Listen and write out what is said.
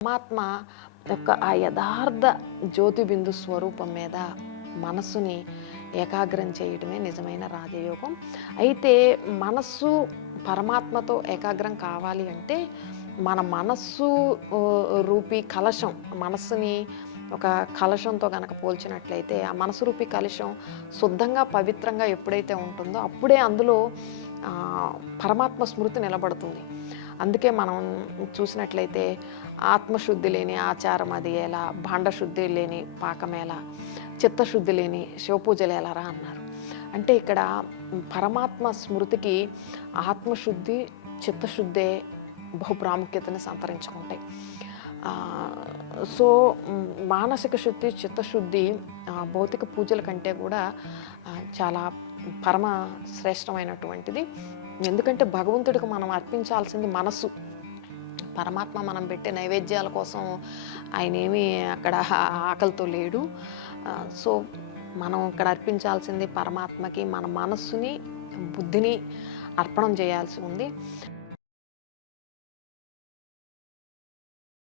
పరమాత్మ యొక్క ఆ యథార్థ జ్యోతిబిందు స్వరూపం మీద మనస్సుని ఏకాగ్రం చేయడమే నిజమైన రాజయోగం. అయితే మనస్సు పరమాత్మతో ఏకాగ్రం కావాలి అంటే మన మనస్సు రూపీ కలశం, మనస్సుని ఒక కలశంతో గనక పోల్చినట్లయితే ఆ మనసు రూపీ కలశం శుద్ధంగా పవిత్రంగా ఎప్పుడైతే ఉంటుందో అప్పుడే అందులో పరమాత్మ స్మృతి నిలబడుతుంది. అందుకే మనం చూసినట్లయితే ఆత్మశుద్ధి లేని ఆచారం అది ఎలా, భాండశుద్ధి లేని పాకం ఎలా, చిత్తశుద్ధి లేని శివపూజలు ఎలారా అన్నారు. అంటే ఇక్కడ పరమాత్మ స్మృతికి ఆత్మశుద్ధి చిత్తశుద్ధే బహు ప్రాముఖ్యతని సంతరించుకుంటాయి. సో మానసిక శుద్ధి చిత్తశుద్ధి భౌతిక పూజల కంటే కూడా చాలా పరమ శ్రేష్టమైనటువంటిది. ఎందుకంటే భగవంతుడికి మనం అర్పించాల్సింది మనస్సు. పరమాత్మ మనం పెట్టే నైవేద్యాల కోసం ఆయన ఏమీ అక్కడ ఆకలితో లేడు. సో మనం ఇక్కడ అర్పించాల్సింది పరమాత్మకి మన మనస్సుని బుద్ధిని అర్పణం చేయాల్సి ఉంది.